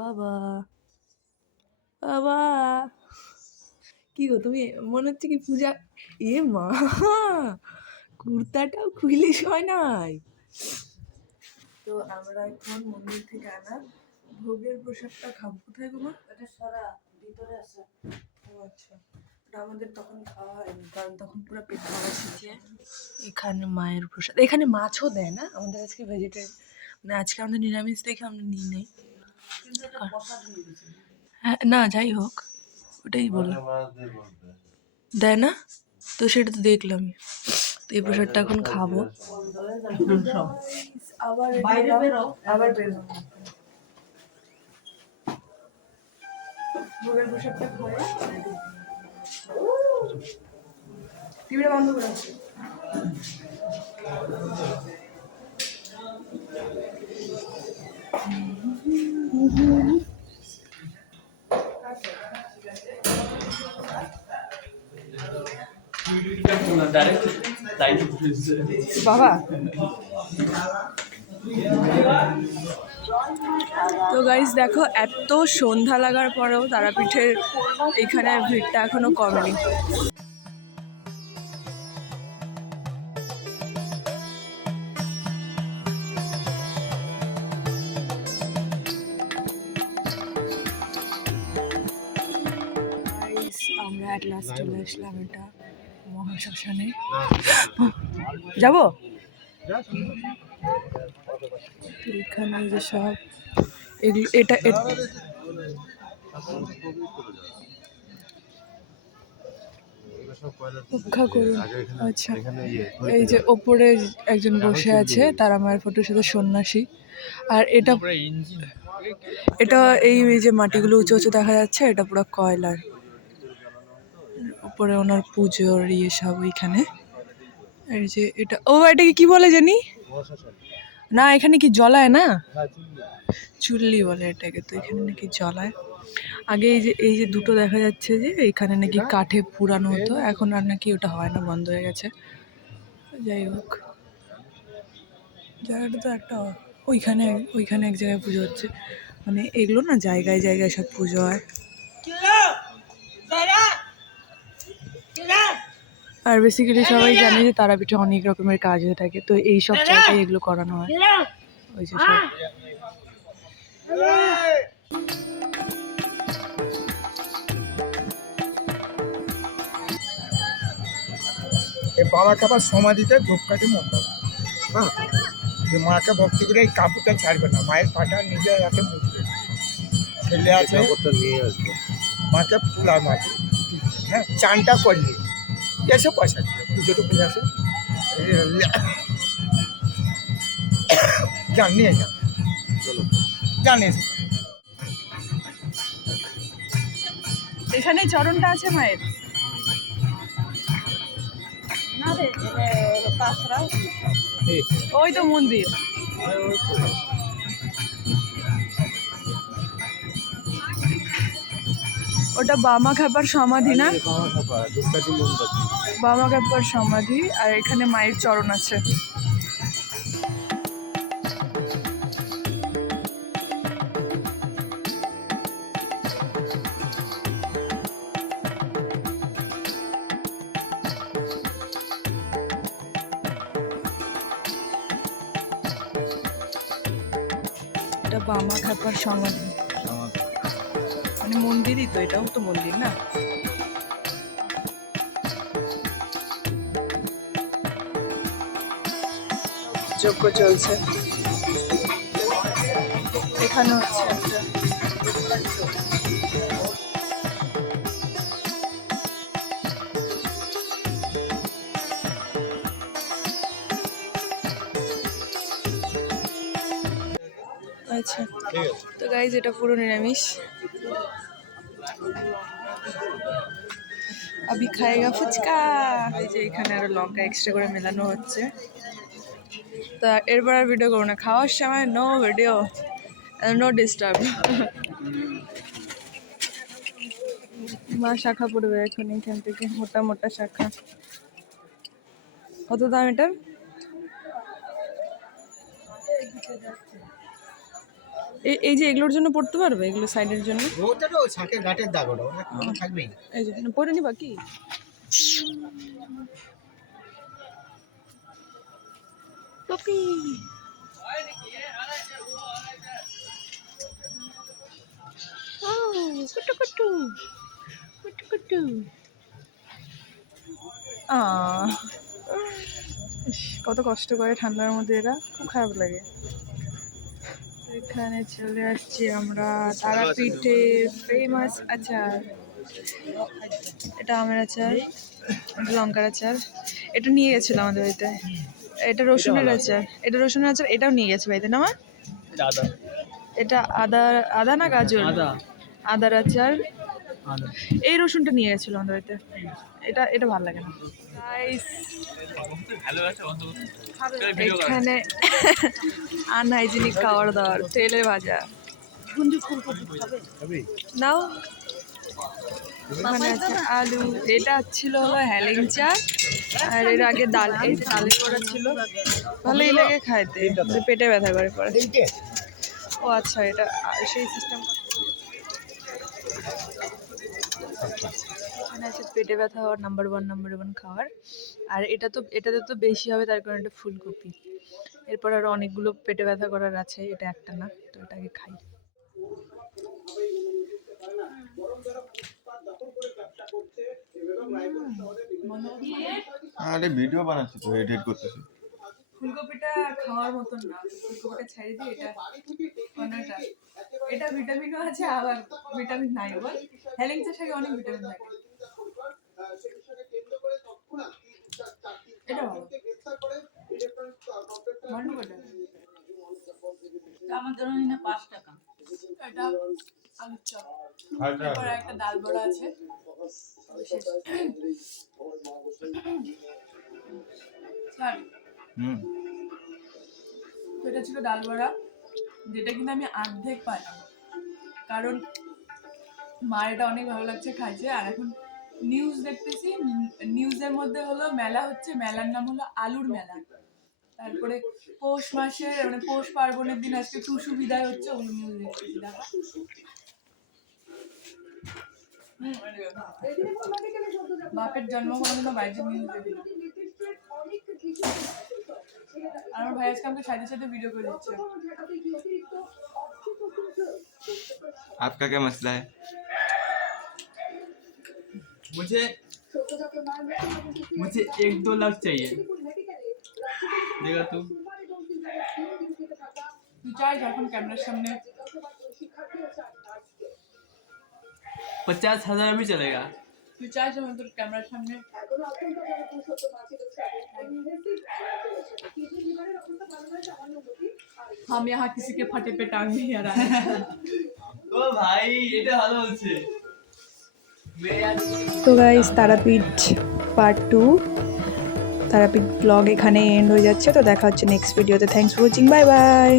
বাবা, বাবা, কি গো তুমি? মনে হচ্ছে কি পূজা? এ মা, কুর্তাটাও খুইলিস হয় নাই। তো আমরা এখন মন্দির থেকে আনা ভোগের প্রসাদটা খাবো। কোথায় গো মা? এটা সারা ভিতরে আছে। ও আচ্ছা, ওটা আমাদের তখন খাওয়া হয়নি কারণ তখন পুরো পেট ভরা ছিল। এখানে মায়ের প্রসাদ, এখানে মাছও দেয় না আমাদের। আজকে ভেজিটেরিয়ান, মানে আজকে আমাদের নিরামিষ দেখে আমরা নিই নেই। হ্যাঁ না, যাই হোক, ওটাই বললাম, দেয় না তো, সেটা তো দেখলাম। তো এই প্রসাদটা এখন খাবো। আবার আবার বেরো ভোগের প্রসাদটা করে টিভিটা বন্ধ করে আছে। বাবা, তো গাইস দেখো, এত সন্ধ্যা লাগার পরেও তারাপীঠের এখানে ভিড়টা এখনো কমেনি। আমরা এক লাস্ট চলে আসলাম এটা মহাশ্মশানে। যাবো এখানে যে সব এগুলো, এটা রক্ষা করুন। আচ্ছা, এই যে ওপরে একজন বসে আছে তারা মায়ের ফটোর সাথে সন্ন্যাসী। আর এটা এটা এই যে মাটিগুলো উঁচু উঁচু দেখা যাচ্ছে, এটা পুরো কয়লার। উপরে ওনার পুজোর ইয়ে সব এইখানে। এই যে এটা, ও এটাকে কি বলে জানি না, এখানে কি জ্বলায় না? চুল্লি বলে এটাকে। তো এখানে নাকি জ্বলায়। আগে এই যে দুটো দেখা যাচ্ছে যে এখানে নাকি কাঠে পুরানো হতো, এখন আর নাকি ওটা হয় না, বন্ধ হয়ে গেছে। যাই হোক, জায়গাটা তো একটা, ওইখানে ওইখানে এক জায়গায় পুজো হচ্ছে। মানে এগুলো না জায়গায় জায়গায় সব পুজো হয়। আর বেসিক্যালি সবাই জানে যে তারাপীঠে অনেক রকমের কাজ হয়ে থাকে, তো এই সব জায়গায় এগুলো করানো হয়। ওই যে সব এই বাবাকে আবার সমাধিতে ধূপকাঠি মন্ডল, হ্যাঁ, যে মাকে ভক্তি করে এই কাপড়টা ছাড়বে না, মায়ের পাটা নিজের হাতে মুছবে। ছেলে আছে নিয়ে আসবে, মাকে ফুলার মাটি, হ্যাঁ, চানটা করলে এসে পয়সা দিবে, পুজোটা পুজো আসে। যান নিয়ে যান, জানিস এখানে চরণটা আছে মায়ের। ওই তো মন্দির। ওটা বামা খাপার সমাধি না? বামা খাপার সমাধি। আর এখানে মায়ের চরণ আছে। এটা বামা খাপার সমাধি, মানে মন্দিরই তো, এটাও তো মন্দির না? যজ্ঞ চলছে এখানে, হচ্ছে একটা আচ্ছা। তো গাইজ এটা পুরো নিরামিষ। আবি খায়েগা ফুচকা। এই যে এখানে আরো লঙ্কা এক্সট্রা করে মেলানো হচ্ছে। তা এরপর আর ভিডিও করবো না, খাওয়ার সময় নো ভিডিও, নো ডিস্টার্ব। মা শাখা পড়বে এখন এখান থেকে, মোটা মোটা শাখা। কত দাম এটার? এই যে এগুলোর জন্য পড়তে পারবে, এগুলো সাইডের জন্য? ওটা তো শাকের ঘাটের দাগ, ওটা থাকবেই। এই যে পরে নিবা কি? টপি কুটু কুটু কুটু কুটু। কত কষ্ট করে ঠান্ডার মধ্যে, এরা খুব খারাপ লাগে। এখানে চলে আসছি আমরা তারাপীঠে ফেমাস আচার। এটা আমের আচার, এটা লঙ্কার আচার। এটা নিয়ে গেছিল আমাদের বাড়িতে। এটা রসুনের আচার, এটা রসুনের আচার, এটাও নিয়ে গেছে বাড়িতে না মা? এটা আদা, আদা না গাজর? আদার আচার। এই রসুনটা নিয়ে গেছিল আমাদের বাড়িতে। এটা এটা ভালো লাগে না। এখানে আনহাইজিনিক খাবার দাবার, তেলে ভাজা। নাও, ওখানে আছে আলু। এটা ছিল হলো হেলেঞ্চা, আর এর আগে ডাল, এই ডালের বড়া ছিল। ভালোই লাগে খাইতে, পেটে ব্যথা করে পরে। ও আচ্ছা, এটা সেই সিস্টেম। এখানে আছে পেটে ব্যথা হওয়ার নাম্বার ওয়ান খাবার। আর এটাতে তো বেশি হবে, তার কারণে এটা ফুলকপি। এরপর আরো অনেকগুলো পেটে ব্যথা করার আছে, এটা একটা না, তো এটাকে খাই। আরে ভিডিও বানাচ্ছি তো, এডিট করতেছি। ফুলকপিটা খাওয়ার মতন না, ফুলকপিটা ছেড়ে দিই। এটা এটা ভিটামিনও আছে, আবার ভিটামিন নাই বল। হেলেঞ্চা শাকে অনেক ভিটামিন থাকে। এটা ভালো। আমার জন্য না 5 টাকা। এটা আলুর চপ। তারপর একটা ডাল বড়া আছে। তো এটা ছিল ডাল বড়া, যেটা কিন্তু আমি অর্ধেক পাইলাম, কারণ মার এটা অনেক ভালো লাগছে খাইছে। আর এখন নিউজ দেখতেছি, নিউজের মধ্যে হলো মেলা হচ্ছে, মেলার নাম হলো আলুর মেলা। তারপরে পৌষ মাসের মানে পৌষ পার্বণের দিন আজকে টুসু বিদায় হচ্ছে, ওই নিউজ দেখতেছি। দেখা বাপের জন্ম কোনোদিনও বাইরে নিউজ দেখি না। আর আমার ভাই আজকে আমাকে সাথে সাথে ভিডিও করে দিচ্ছে। आपका क्या मसला है? मुझे 1-2 लाख चाहिए। देगा तू? তুই চাই যখন ক্যামেরার সামনে 50,000 भी चलेगा। তুই চাই যখন তোর ক্যামেরার সামনে हम यहाँ किसी के फटे पे टांग नहीं आ रहा है। ও ভাই এটা ভালো হচ্ছে। তো guys, Tarapith part 2, Tarapith blog এখানে এন্ড হয়ে যাচ্ছে। তো দেখা হচ্ছে নেক্সট ভিডিওতে। Thanks for watching, bye bye.